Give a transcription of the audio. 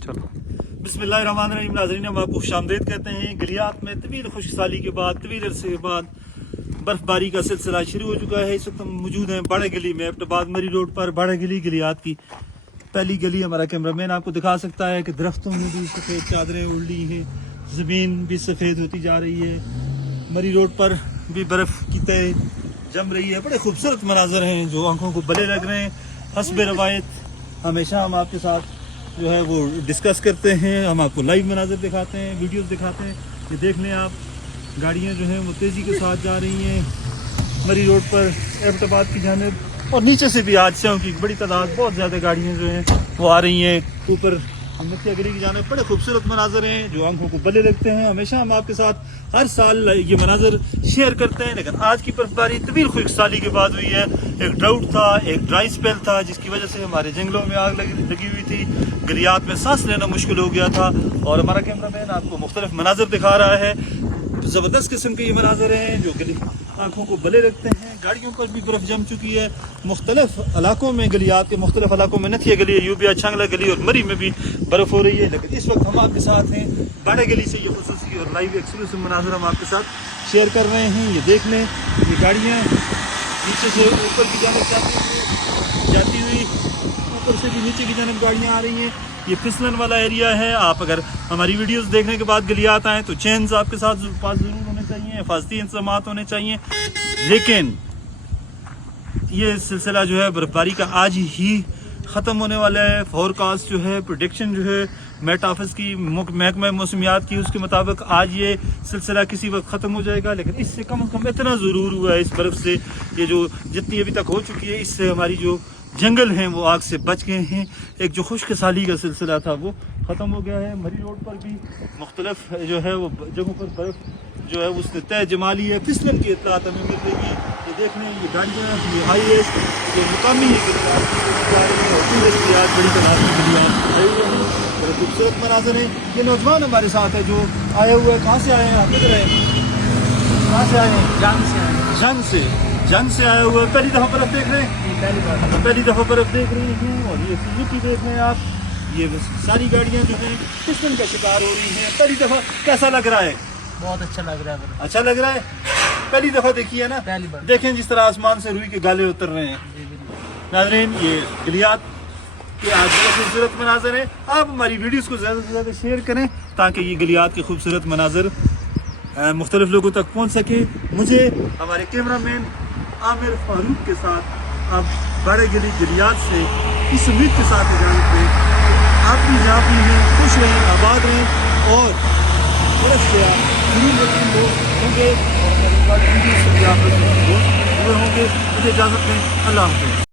चलो बिस्मिल्लाहिर्रहमानिर्रहीम। नाज़रीन, हम आपको खुशामदीद कहते हैं। गलियात में तवील खुशहाली के बाद, तवील अरसे के बाद बर्फबारी का सिलसिला शुरू हो चुका है। इस वक्त हम मौजूद हैं बाड़ा गली में, एबटाबाद मरी रोड पर। बाड़ा गली गलियात की पहली गली। हमारा कैमरामैन आपको दिखा सकता है कि दरख्तों में भी सफ़ेद चादरें उड़ी हैं, ज़मीन भी सफ़ेद होती जा रही है। मरी रोड पर भी बर्फ़ की तय जम रही है। बड़े खूबसूरत मनाजर हैं जो आंखों को भले लग रहे हैं। हस्ब रवायत हमेशा हम आपके साथ जो है वो डिस्कस करते हैं, हम आपको लाइव मनाजर दिखाते हैं, वीडियोस दिखाते हैं। ये देख लें आप, गाड़ियाँ जो हैं वो तेज़ी के साथ जा रही हैं मरी रोड पर एबटाबाद की जानिब, और नीचे से भी हादसों की बड़ी तादाद, बहुत ज़्यादा गाड़ियाँ जो हैं वो आ रही हैं ऊपर मुख्य गली की जानिब। बड़े खूबसूरत मनाजर हैं जो आंखों को भले लगते हैं। हमेशा हम आपके साथ हर साल ये मनाजर शेयर करते हैं, लेकिन आज की बर्फबारी तवील खुशहाली के बाद हुई है। एक ड्राउट था, एक ड्राई स्पेल था, जिसकी वजह से हमारे जंगलों में आग लगी हुई थी, गलियात में सांस लेना मुश्किल हो गया था। और हमारा कैमरामैन आपको मुख्तलिफ मनाजर दिखा रहा है। ज़बरदस्त किस्म के ये मनाजर हैं जो आंखों को भले लगते हैं। गाड़ियों पर भी बर्फ जम चुकी है मुख्तलिफ इलाकों में, गलियात के मुख्तलिफ इलाकों में। नथिया गली, यूबिया, छांगला गली और मरी में भी बर्फ हो रही है। लेकिन इस वक्त हम आपके साथ हैं बाड़ा गली से। ये खुसूसी और लाइव एक्सक्लूसिव मनाजर हम आपके साथ शेयर कर रहे हैं। ये देख लें, ये गाड़ियाँ नीचे से ऊपर की जानिब जाती हुई ऊपर से भी नीचे की जानिब गाड़ियाँ आ रही हैं। ये फिसलन वाला एरिया है। आप अगर हमारी वीडियोस देखने के बाद गलियात आएँ तो चेन्स आपके साथ पास ज़रूर होने चाहिए, हिफाजती इंतज़ामात होने चाहिए। लेकिन ये सिलसिला जो है बर्फबारी का आज ही ख़त्म होने वाला है। फोरकास्ट जो है, प्रेडिक्शन जो है मेट ऑफिस की, महकमा मौसमियात की, उसके मुताबिक आज ये सिलसिला किसी वक्त ख़त्म हो जाएगा। लेकिन इससे कम इतना ज़रूर हुआ है, इस बर्फ़ से ये जो जितनी अभी तक हो चुकी है, इससे हमारी जो जंगल हैं वो आग से बच गए हैं। एक जो खुशकसाली का सिलसिला था वो ख़त्म हो गया है। मरी रोड पर भी मुख्तलिफ जो है वो जगहों पर बर्फ़ जो है उसने तय जमा ली है। फिसलन की इत्तलात हमें मिल रही है। ये देख लें, ये गाड़ियाँ, ये हाईवे जो मुकामी बड़ी तादाद में गलियात आए हुए हैं। बड़े खूबसूरत मनाजर हैं। ये नौजवान हमारे साथ है जो आए हुए हैं। कहाँ से आए हैं आप? किधर हैं? कहाँ से आए हैं? जंग से आए हुए। पहली दफ़ा बर्फ़ देख रहे हैं? पहली दफ़ा बर्फ़ देख रही हैं। और ये सुजुकी देख रहे हैं आप। ये सारी गाड़ियाँ जो हैं फिसलन का शिकार हो रही हैं। पहली दफ़ा कैसा लग रहा है? बहुत अच्छा लग रहा है। अच्छा लग रहा है। पहली दफ़ा देखी है ना? पहली बार। देखें जिस तरह आसमान से रुई के गाले उतर रहे हैं। नाज़रीन, ये गलियात के आज खूबसूरत मनाजर हैं। आप हमारी वीडियोस को ज़्यादा से ज़्यादा शेयर करें ताकि ये गलियात के खूबसूरत मनाजर मुख्तलिफ लोगों तक पहुँच सके। मुझे हमारे कैमरामैन आमिर फारूक के साथ अब बाड़ा गली गलियात से इस उम्मीद के साथ इजाज़त दें। आप भी जहाँ भी हैं खुश रहें, आबाद रहें और बर्फ़ से जरूर होंगे और वीडियो से भी आप लोग होंगे। मुझे इजाज़त दें। अल्लाह हाफ़िज़।